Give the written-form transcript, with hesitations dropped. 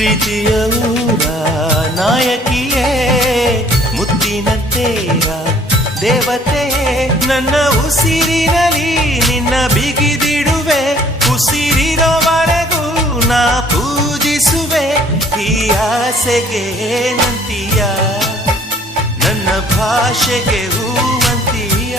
ಪ್ರೀತಿಯ ಊರ ನಾಯಕಿಯೇ ಮುತ್ತಿನ ತೇರ ದೇವತೆ ನನ್ನ ಉಸಿರಿನಲ್ಲಿ ನಿನ್ನ ಬಿಗಿದಿಡುವೆ ಉಸಿರಿರೋವರೆಗೂ ನಾ ಪೂಜಿಸುವೆ ಈ ಆಸೆಗೆ ನಂತೀಯ ನನ್ನ ಭಾಷೆಗೆ ಹೂವಂತೀಯ